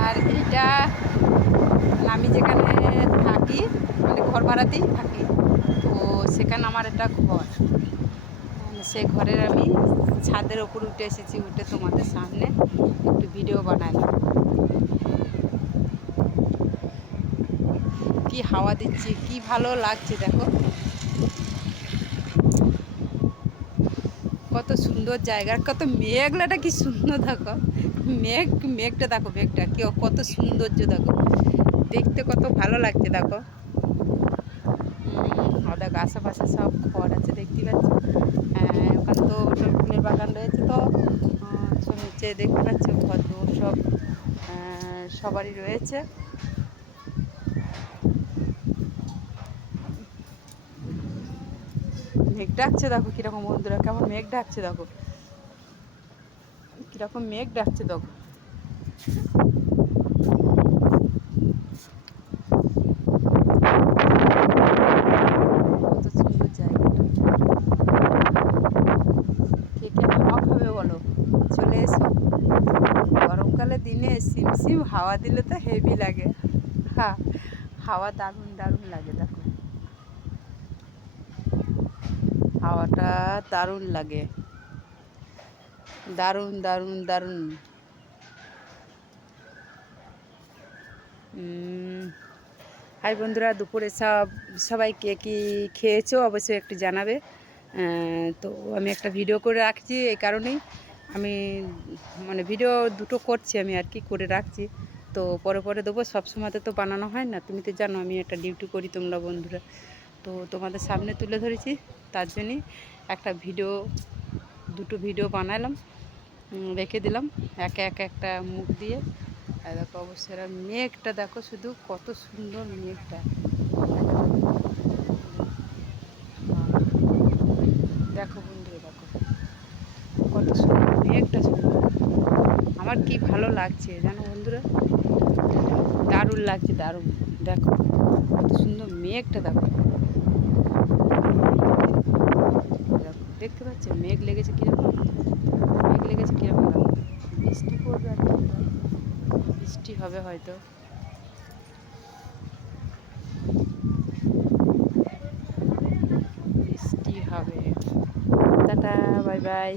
আর এইটা আমি যেখানে থাকি মানে ঘর ভাড়াতেই থাকি, তো সেখানে আমার একটা ঘর, সে ঘরের আমি ছাদের ওপর উঠে এসেছি, উঠে তোমাদের সামনে একটু ভিডিও বানালাম। কি হাওয়া দিচ্ছে, কি ভালো লাগছে দেখো, কত সুন্দর জায়গা, কত মেঘলাটা কি সুন্দর দেখো, মেঘটা দেখো, মেঘটা কি কত সৌন্দর্য দেখো, দেখতে কত ভালো লাগছে দেখো। দেখো আশেপাশে সব ঘর আছে দেখতে পাচ্ছি। ওখানে তো ফুলের বাগান রয়েছে, তো নিচে দেখতে পাচ্ছি ঘর দৌড় সব সবারই রয়েছে। মেঘ ডাকছে দেখো কিরকম, বন্ধুরা কেমন মেঘ ডাকছে দেখো, কিরকম মেঘ ডাকছে দেখো। কত সুন্দর জায়গাটা, কে কে হাওয়া খাবে বলো, চলে এসো। গরমকালের দিনে সিমসিম হাওয়া দিলে তো হেভি লাগে, হ্যাঁ হাওয়া দারুণ দারুণ লাগে দেখো, হাওয়াটা দারুণ লাগে, দারুণ দারুণ দারুণ। হাই বন্ধুরা, দুপুরে সবাই কে কী খেয়েছো অবশ্যই একটু জানাবে। তো আমি একটা ভিডিও করে রাখছি, এই কারণেই আমি মানে ভিডিও দুটো করছি আমি আর কি, করে রাখছি, তো পরে পরে দেবো, সবসময় তো বানানো হয় না, তুমি তো জানো আমি একটা ডিউটি করি তোমরা বন্ধুরা, তো তোমাদের সামনে তুলে ধরেছি, তার জন্যই একটা ভিডিও, দুটো ভিডিও বানালাম, রেখে দিলাম একে একে একটা মুখ দিয়ে। আর দেখো অবশ্যই মেঘটা দেখো, শুধু কত সুন্দর মেঘটা দেখো বন্ধুরা, দেখো কত সুন্দর মেঘটা, সুন্দর, আমার কি ভালো লাগছে জানো বন্ধুরা, দারুণ লাগছে দারুণ, দেখো কত সুন্দর মেঘটা দেখো, দেখো দেখতে পাচ্ছ মেঘ লেগেছে কীরকম, মেঘ লেগেছে কীরকম দেখো, বৃষ্টি পড়বে আর কি, বৃষ্টি হবে হয়তো, বৃষ্টি হবে। Tata, bye bye.